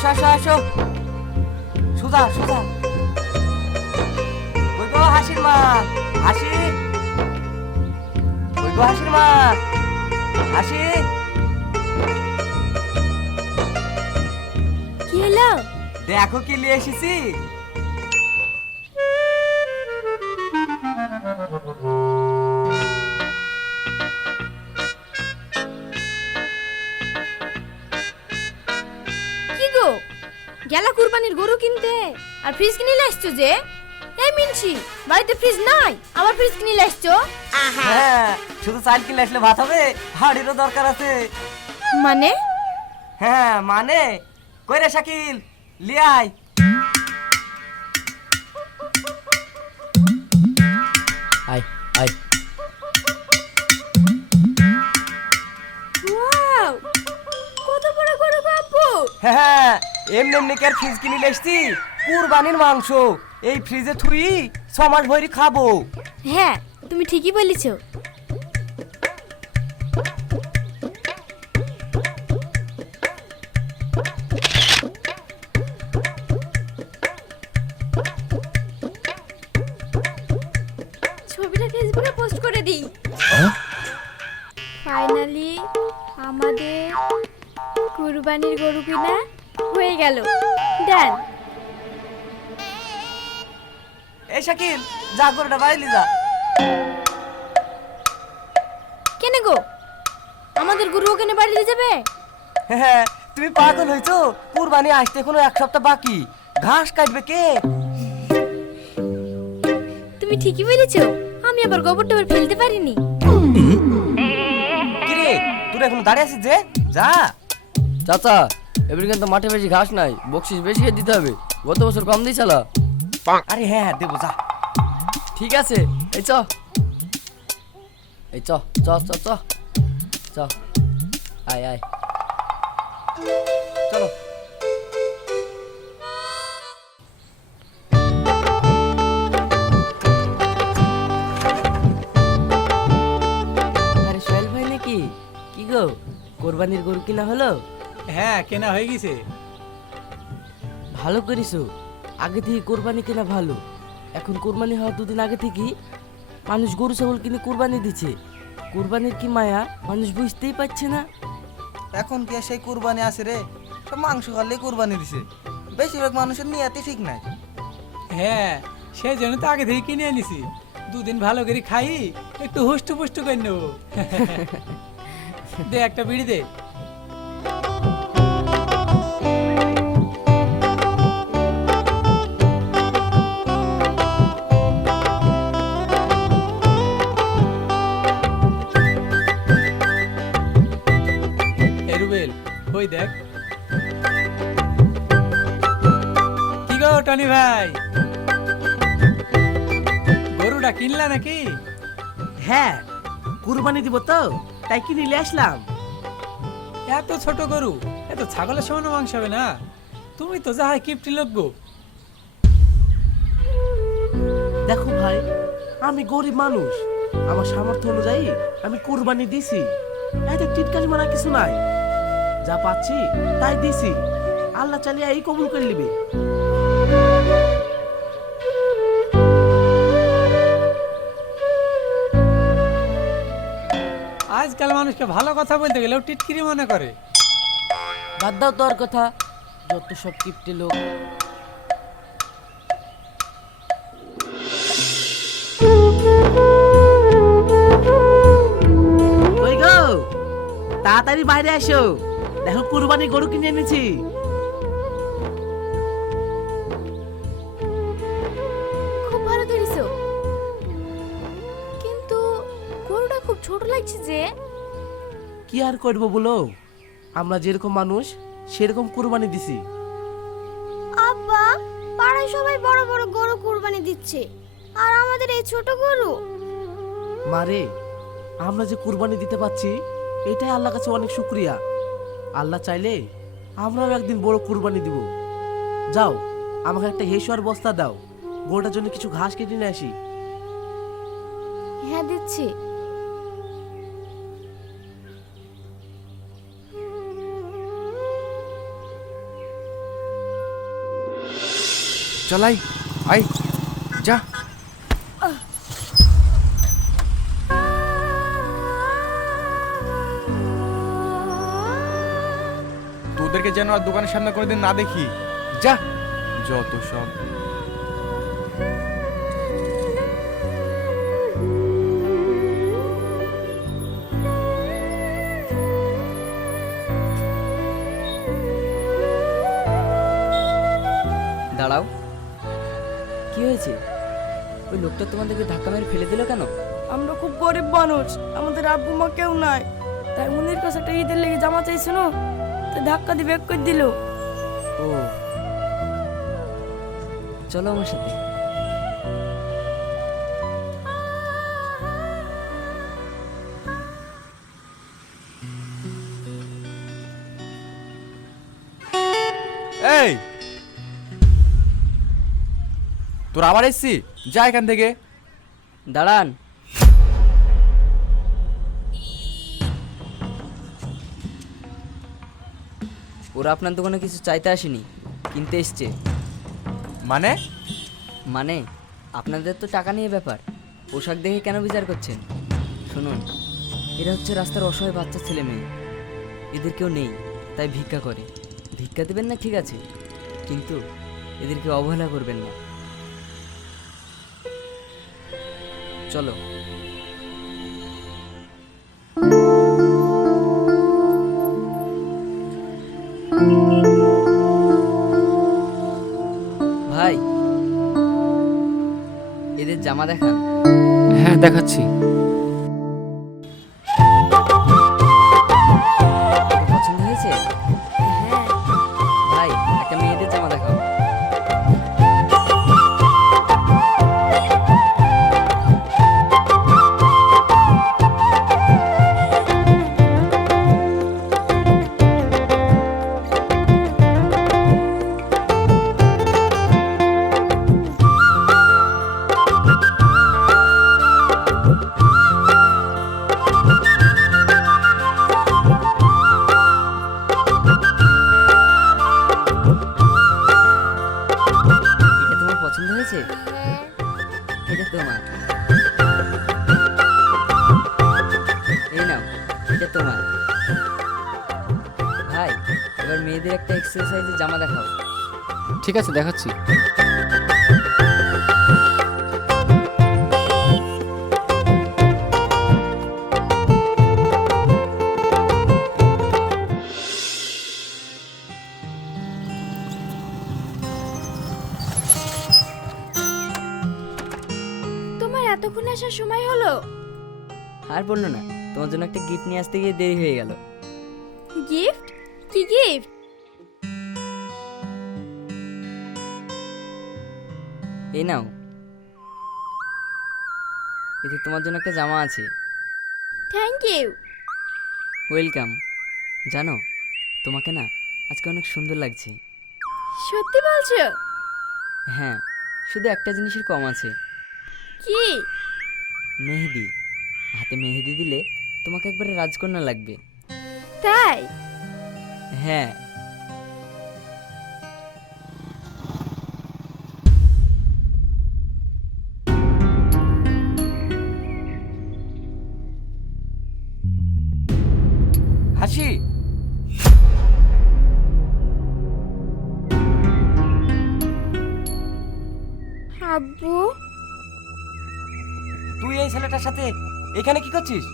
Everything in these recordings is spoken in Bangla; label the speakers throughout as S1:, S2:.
S1: আসো আসো আসো। সুজা সুজা। ওই গো হাসির মা হাসি। ওই গো হাসির মা হাসি।
S2: কি হলো?
S1: দেখো কি নিয়ে এসেছি।
S2: কুরবানির গরু কিনতে। আর ফ্রিজ কিনে আসছো যে? এই মিনছি বাড়িতে ফ্রিজ নাই আবার ফ্রিজ কিনে আসছো?
S1: হ্যাঁ শুধু চাল কিনে আসলে ভাত হবে হাড়িরও দরকার আছে।
S2: মানে?
S1: হ্যাঁ মানে। কই রে শাকিল লিয়াই এমনি এমনি কি আর ফ্রিজ কিনে এসছি কুরবানির মাংস। এই ফ্রিজে থুই ছ মাস ভরি খাব।
S2: হ্যাঁ তুমি ঠিকই বলেছ। ছবিটা ফেসবুকে পোস্ট করে দিই। ফাইনালি আমাদের কুরবানির গরু কিনা। হয়ে গেল। ডান
S1: এই শাকিল যা গরুটা বাড়িলি যা।
S2: কেন গো? আমাদের গরু ওখানে বাড়ি দিয়ে যাবে?
S1: হ্যাঁ তুমি পাগল হয়েছো? কুরবানি আসতে কোনো এক সপ্তাহ বাকি। ঘাস কাটবে কে?
S2: তুমি ঠিকই বলেছ। আমি আবার গোবর টোবর ফেলতে পারিনি।
S1: কিরে তুই এখন দাঁড়িয়ে আছিস যে? যা।
S3: চাচা এবার কিন্তু মাঠে বেশি ঘাস নাই বকশিস বেশি দিতে হবে। গত বছর কম দিয়ে চালা
S1: আরে হ্যাঁ হ্যাঁ দেবো যা।
S3: ঠিক আছে এই চ। এই চ চ চ চ। চ। আয় আয়।
S1: চলো।
S3: আরে সোহেল ভাই নাকি? কি গো কোরবানির গরু কিনা হলো?
S4: হ্যাঁ কেনা হয়ে গেছে।
S3: ভালো করিছো। আগে থেকে কোরবানি কেনা ভালো। এখন কোরবানি হওয়ার দুদিন আগে থেকেই মানুষ গরু ছাগল কিনে কোরবানি দিচ্ছে। কোরবানির কি মায়া? মানুষ বুঝতেই পারছে না।
S5: এখন কি আর সেই কোরবানি আছে রে? সব মাংস খাল্লে কোরবানি দিছে। বেশিরভাগ মানুষের নিয়াতে ঠিক নাই।
S4: হ্যাঁ সেই জন্য তো আগে থেকে কিনে আনিছি দুদিন ভালো করে খাই একটু হুষ্টু পুষ্টু করে নেব। দে একটা বিড়ি দে। টনি ভাই। গরুটা কিনলা নাকি?
S6: হ্যাঁ কুরবানি দিব তো তাই কি নিলে আসলাম।
S4: এত ছোট গরু এত ছাগলের সমান মাংস হবে না? তুমি তো যাহাই কিপটি লোক গো।
S6: দেখো ভাই আমি গরিব মানুষ। আমার সামর্থ্য অনুযায়ী আমি কুরবানি দিছি। এত টিটকারি মারা কিছু নাই। যা পাচ্ছি তাই দিছি। আল্লাহ চালিয়ে এই কবুল করে নিবে।
S4: আজকাল মানুষকে ভালো কথা বলতে গেলেও টিটকিরি মনে করে।
S3: বাদ দাও তোর কথা, যত সব কিপটে লোক।
S6: তাড়াতাড়ি বাইরে আসো দেখো কুরবানি গরু কিনে এনেছি। কি আর করব বলো? আমরা যেরকম মানুষ সেরকম কুরবানি দিছি।
S7: আব্বা পাড়ায় সবাই বড় বড় গরু কুরবানি দিচ্ছে। আর আমাদের এই ছোট গরু?
S6: মারে আমরা যে কুরবানি দিতে পাচ্ছি এটাই আল্লাহ কাছে অনেক শুক্রিয়া। আল্লাহ চাইলে আমরাও একদিন বড় কুরবানি দিব। যাও আমাকে একটা হেসুয়ার বস্তা দাও। গরুটার জন্য কিছু ঘাস কেটে নিয়ে আসি।
S2: হ্যাঁ দিচ্ছি।
S8: চলাই। আই যা। তোদেরকে যেন আর দোকানের সামনে কোনোদিন না দেখি। যা। যত সব
S3: লোকটা তোমাদেরকে ধাক্কা মেরে ফেলে দিল কেন?
S9: আমরা খুব গরিব মানুষ আমাদের আব্বু মা কেউ নাই। তাই মনির কাছে একটা ঈদের লেগে জামা চাইছিল তাই ধাক্কা দিয়ে বেক করে দিল।
S3: ও। চলো আমার সাথে।
S8: এই তোর আবার এসছি যা এখান থেকে।
S3: দাঁড়ান। ওরা আপনার দোকানে কিছু চাইতে আসেনি কিনতে এসছে।
S8: মানে?
S3: মানে আপনাদের তো টাকা নিয়ে ব্যাপার। পোশাক দেখে কেন বিচার করছেন? শুনুন এরা হচ্ছে রাস্তার অসহায় বাচ্চা ছেলে মেয়ে। এদের কেউ নেই তাই ভিক্ষা করে। ভিক্ষা দেবেন না ঠিক আছে। কিন্তু এদেরকে অবহেলা করবেন না। চলো। ভাই এদের জামা দেখান।
S4: হ্যাঁ দেখাচ্ছি। ঠিক আছে দেখাচ্ছি।
S2: তোমার এতক্ষণ আসার সময় হলো?
S3: আর বলল না তোমার জন্য একটা গিফট নিয়ে আসতে গিয়ে দেরি হয়ে গেল।
S2: গিফট কি গিফট
S3: এই নাও। এতে তোমার জন্য একটা জামা আছে।
S2: থ্যাংক ইউ
S3: ওয়েলকাম জানো তোমাকে না আজকে অনেক সুন্দর লাগছে।
S2: সত্যি বলছো?
S3: হ্যাঁ শুধু একটা জিনিসের কম আছে।
S2: কি?
S3: মেহেদি। হাতে মেহেদি দিলে তোমাকে একবারে রাজকন্যা লাগবে।
S2: তাই?
S3: হ্যাঁ
S2: আব্বু।
S1: তুই এই ছেলেটার সাথে এখানে কি করছিস?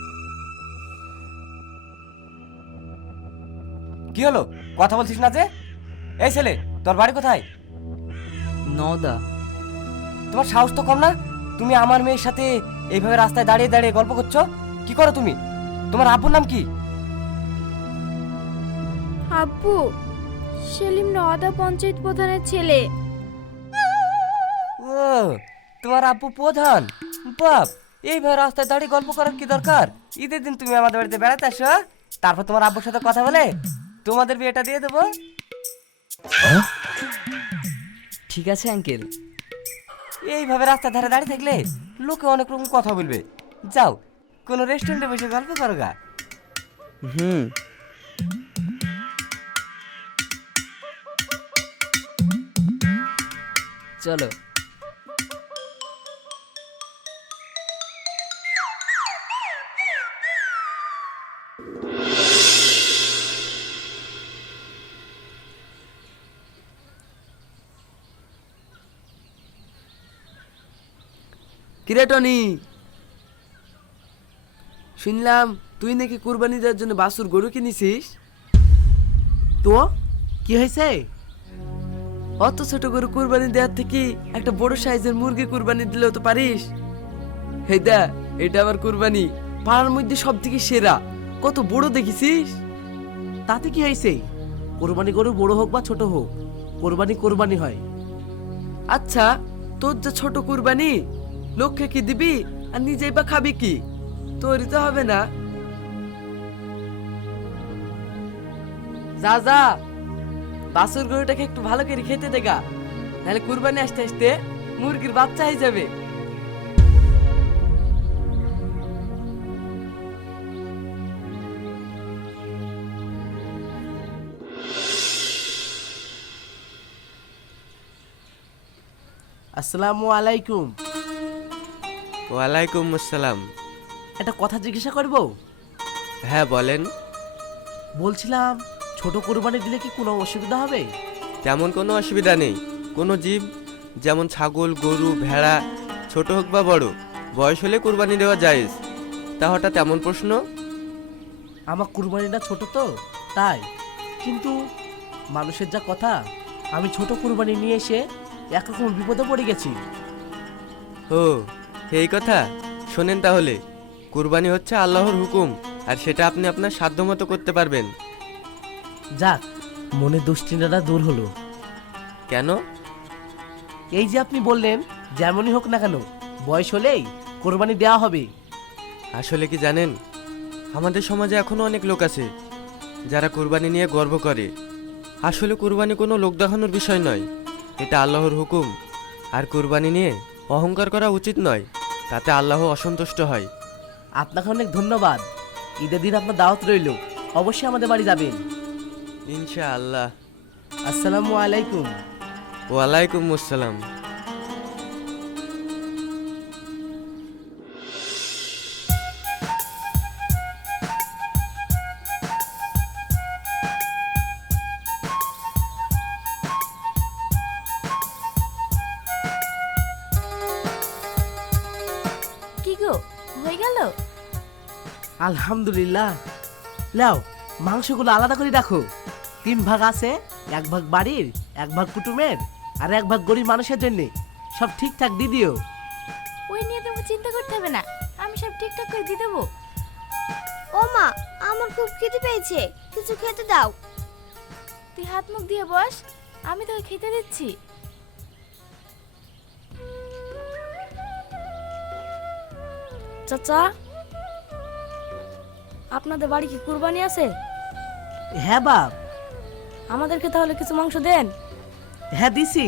S1: কি হলো? কথা বলছিস না যে? এই ছেলে তোর বাড়ি কোথায়?
S3: নদা
S1: তোমার সাহস তো কম না? তুমি আমার মেয়ের সাথে এইভাবে রাস্তায় দাঁড়িয়ে দাঁড়িয়ে গল্প করছ? কি করো তুমি? তোমার আব্বুর নাম কি?
S2: আব্বু সেলিম নওয়াদা পঞ্চায়েত প্রধানের ছেলে।
S1: তোমার আব্বু প্রধান। বাপ এইভাবে রাস্তায় দাঁড়িয়ে গল্প করার কি দরকার? ঈদের দিন তুমি আমাদের বাড়িতে বেড়াতে আসো তারপর তোমার আব্বুর সাথে কথা বলে তোমাদের বিয়েটা দিয়ে দেবো।
S3: ঠিক আছে আঙ্কেল।
S1: এইভাবে রাস্তার ধারে দাঁড়িয়ে থাকলে লোকে অনেক রকম কথা বলবে। যাও কোনো রেস্টুরেন্টে বসে গল্প করো গা
S3: হুম।
S10: চলো।
S11: কিরে টনি? শুনলাম তুই নাকি কুরবানি দেওয়ার জন্য বাসুর গরু কিনেছিস?
S6: তো, কি হয়েছে?
S11: অত ছোট গরু কুরবানি দেওয়ার থেকে একটা বড় সাইজের মুরগি কুরবানি দিলেও তো পারিস? হেই দা, এটা আবার কুরবানি। পাড়ার মধ্যে সব থেকে সেরা। কত বড় দেখেছিস?
S6: তাতে কি হয়েছে? কোরবানি গরু বড় হোক বা ছোট হোক, কোরবানি কোরবানি হয়।
S11: আচ্ছা তোর যা ছোট কুরবানি লক্ষ্যে কি দিবি আর নিজেই বা খাবি কি? তোরই তো হবে না। যা যা। বাসুর গরুটাকে একটু ভালো করে খেতে দেখা নাহলে কুরবানি আসতে আসতে মুরগির বাচ্চা হয়ে যাবে।
S6: আসসালামু আলাইকুম।
S10: ওয়ালাইকুম আসসালাম।
S6: একটা কথা জিজ্ঞাসা করব?
S10: হ্যাঁ বলেন।
S6: বলছিলাম ছোট কোরবানি দিলে কি কোনো অসুবিধা হবে?
S10: তেমন কোনো অসুবিধা নেই। কোনো জীব যেমন ছাগল গরু ভেড়া ছোট হোক বা বড় বয়স হলে কুরবানি দেওয়া যায় তা হঠাৎ এমন প্রশ্ন?
S6: আমার কুরবানিটা ছোট তো তাই। কিন্তু মানুষের যা কথা আমি ছোট কুরবানি নিয়ে এসে একরকম বিপদে পড়ে গেছি।
S10: ও এই কথা? শোনেন তাহলে। কুরবানি হচ্ছে আল্লাহর হুকুম আর সেটা আপনি আপনার সাধ্যমতো করতে পারবেন।
S6: যাক মনে দুশ্চিন্তাটা দূর হলো।
S10: কেন?
S6: এই যে আপনি বললেন যেমনই হোক না কেন বয়স হলেই কোরবানি দেওয়া হবে।
S10: আসলে কি জানেন? আমাদের সমাজে এখনও অনেক লোক আছে যারা কুরবানি নিয়ে গর্ব করে। আসলে কুরবানি কোনো লোক দেখানোর বিষয় নয়। এটা আল্লাহর হুকুম আর কুরবানি নিয়ে অহংকার করা উচিত নয়। তাতে আল্লাহ অসন্তুষ্ট হয়।
S6: আপনাকে অনেক ধন্যবাদ। ঈদের দিন আপনার দাওয়াত রইল। অবশ্যই আমাদের বাড়ি যাবেন।
S10: ইনশা আল্লাহ
S6: আসসালামু আলাইকুম।
S10: ওয়ালাইকুম আসসালাম।
S6: আলহামদুলিল্লাহ। লাও মাংসগুলো আলাদা করে রাখো। তিন ভাগ আছে, এক ভাগ বাড়ির, এক ভাগ কুটুমের, আর এক ভাগ গরিব মানুষের জন্য। সব ঠিকঠাক দিয়ে দিও।
S2: ওই নিয়ে তোমাকে চিন্তা করতে হবে না। আমি সব ঠিকঠাক করে দিয়ে দেবো।
S7: ও মা, আমার খুব খিদে পেয়েছে। কিছু খেতে দাও।
S2: তুই হাত মুখ দিয়ে বস, আমি তোকে খেতে দিচ্ছি।
S9: চাচা আপনাদের বাড়ি কি কুরবানি আছে?
S6: হ্যাঁ বাপ।
S9: আমাদেরকে তাহলে কিছু মাংস দেন।
S6: হ্যাঁ দিছি।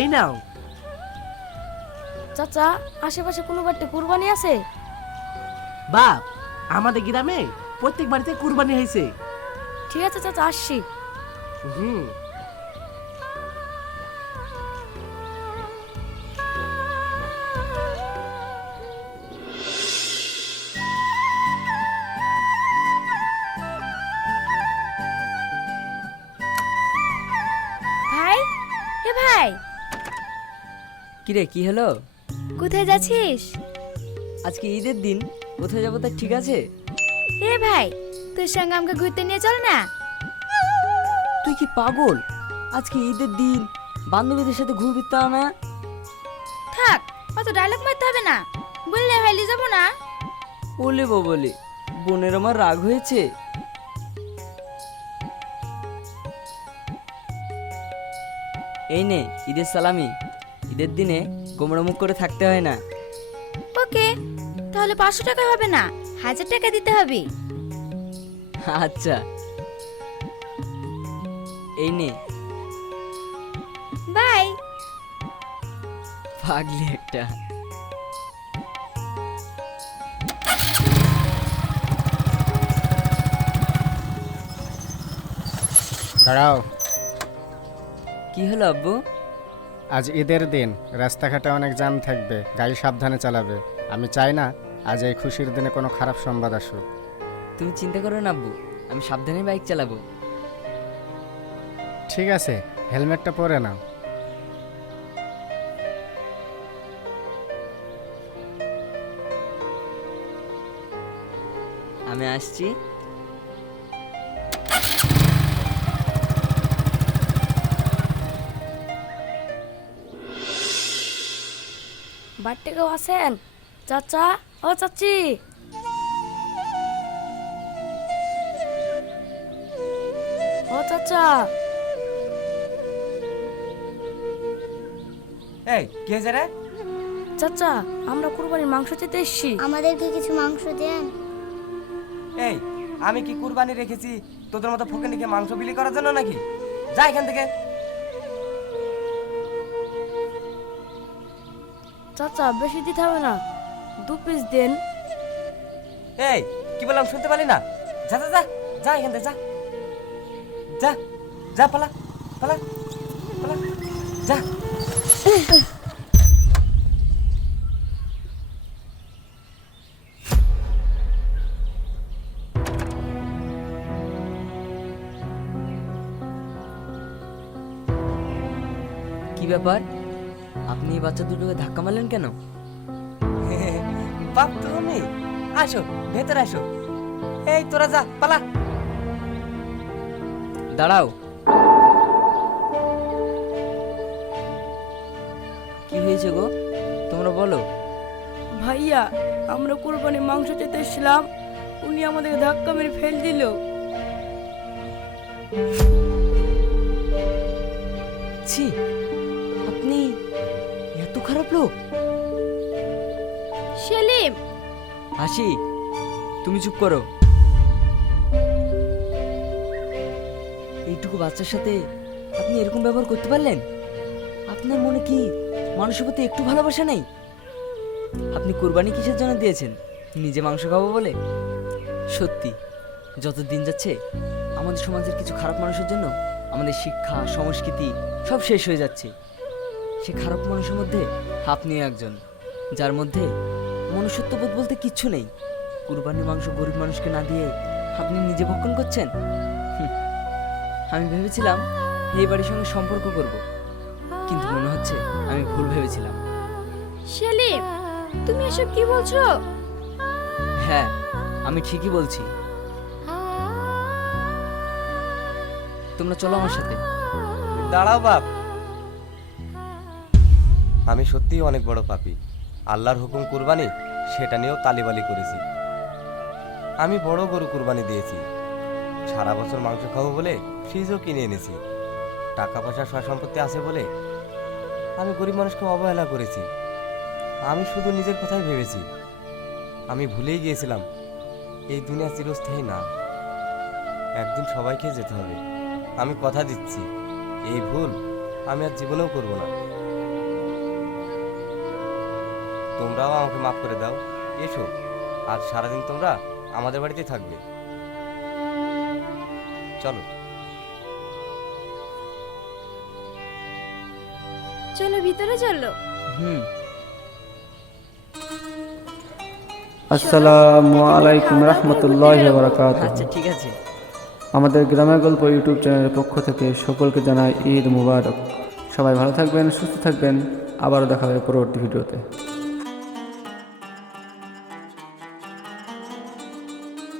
S6: এই নাও।
S9: চাচা আশেপাশে কোনো বাড়িতে কুরবানি আছে?
S6: বাপ আমাদের গ্রামে প্রত্যেক বাড়িতে কুরবানি হয়েছে।
S9: ঠিক আছে চাচা আসছি।
S6: হুম।
S10: কিরে কি হলো?
S2: কোথায় যাচ্ছিস?
S10: আজকে ঈদের দিন কোথায় যাব তা ঠিক আছে?
S2: এ ভাই তোর সঙ্গে আমাকে ঘুরতে নিয়ে চল না।
S10: তুই কি পাগল? আজকে ঈদের দিন বান্ধবীদের সাথে ঘুরবি তা না?
S2: থাক অত ডায়লগ মারতে হবে না। বললে হাইলি যাব না।
S10: বলে বলে। বোনের আমার রাগ হয়েছে। এই নে ঈদের সালামি। ঈদের দিনে গোমড়া মুখ করে থাকতে হয় না।
S2: ওকে তাহলে পাঁচশো টাকা হবে না হাজার টাকা দিতে হবে।
S10: আচ্ছা। এই নে।
S2: বাই।
S10: পাগলি একটা।
S12: দাঁড়াও।
S3: কি হলো আব্বু?
S12: আজ ঈদের দিন রাস্তাঘাটে অনেক জ্যাম থাকবে গাড়ি সাবধানে চালাবে। আমি চাই না আজ এই খুশির দিনে কোনো খারাপ সংবাদ আসুক।
S3: তুমি চিন্তা করো না আব্বু আমি সাবধানে বাইক চালাবো।
S12: ঠিক আছে হেলমেটটা পরে নাও।
S3: আমি আসছি।
S9: বাড়িতে কেউ আছেন? চাচা? ও চাচি! ও চাচা!
S1: এই কি হয়েছে রে?
S9: চাচা আমরা কুরবানির মাংস চেতে এসছি।
S7: আমাদেরকে কিছু মাংস দেন।
S1: এই আমি কি কুরবানি রেখেছি তোদের মতো ফুকে ফোকে মাংস বিলি করার জন্য নাকি? যা এখান থেকে।
S9: চাচা বেশি দিতে হবে না। দু পিস দেন।
S1: এই কি বললাম শুনতে পারলি না? যা যা যা যা এখান থেকে যা। যা যা পালা পালা পালা যা।
S3: কি ব্যাপার? বাচ্চা দুটোকে ধাক্কা মারলেন কেন?
S1: বাপ তুমি আসো ভেতরে আসো। এই তোরা যা পালা।
S3: দাঁড়াও। কি হয়েছে গো? তোমরা বলো।
S9: ভাইয়া আমরা কুরবানির মাংস চেতে এসেছিলাম। উনি আমাদেরকে ধাক্কা মেরে ফেল দিল।
S3: ছি এত
S2: সেলিম!
S3: হাসি তুমি চুপ করো। এইটুকু বাচ্চার সাথে আপনি এরকম ব্যবহার করতে পারলেন? আপনার মনে কি মানুষের প্রতি একটু ভালোবাসা নেই? আপনি কোরবানি কিসের জন্য দিয়েছেন? নিজে মাংস খাব বলে? সত্যি যত দিন যাচ্ছে আমাদের সমাজের কিছু খারাপ মানুষের জন্য আমাদের শিক্ষা সংস্কৃতি সব শেষ হয়ে যাচ্ছে। সে খারাপ মানুষের মধ্যে আপনিও একজন যার মধ্যে মনুষ্যত্ববোধ বলতে কিচ্ছু নেই। কুরবানির মাংস গরিব মানুষকে না দিয়ে আপনি নিজে ভক্ষণ করছেন? আমি ভেবেছিলাম এই বাড়ির সঙ্গে সম্পর্ক করব কিন্তু মনে হচ্ছে আমি ভুল ভেবেছিলাম।
S2: সেলিম তুমি এসব কি বলছো?
S3: হ্যাঁ আমি ঠিকই বলছি। তোমরা চলো আমার সাথে।
S1: দাঁড়াও বাপ আমি সত্যিই অনেক বড় পাপি। আল্লাহর হুকুম কুরবানি, সেটা নিয়েও তালিবালি করেছি। আমি বড় গরু কুরবানি দিয়েছি। সারা বছর মাংস খাব বলে ফ্রিজও কিনে এনেছি। টাকা পয়সা সয় সম্পত্তি আছে বলে আমি গরিব মানুষকে অবহেলা করেছি। আমি শুধু নিজের কথাই ভেবেছি। আমি ভুলেই গিয়েছিলাম। এই দুনিয়া চিরস্থায়ী না। একদিন সবাইকে যেতে হবে। আমি কথা দিচ্ছি। এই ভুল আমি আর জীবনেও করব না। তোমরাও আমাকে মাফ করে দাও। এসো আজ সারাদিন তোমরা আমাদের বাড়িতেই থাকবে। চলো।
S2: চলো ভিতরে চলো।
S3: হুম।
S13: আসসালামু আলাইকুম রহমতুল্লাহ
S3: আচ্ছা ঠিক আছে।
S13: আমাদের গ্রামের গল্প ইউটিউব চ্যানেলের পক্ষ থেকে সকলকে জানাই ঈদ মুবারক। সবাই ভালো থাকবেন সুস্থ থাকবেন। আবারও দেখা হবে পরবর্তী ভিডিওতে।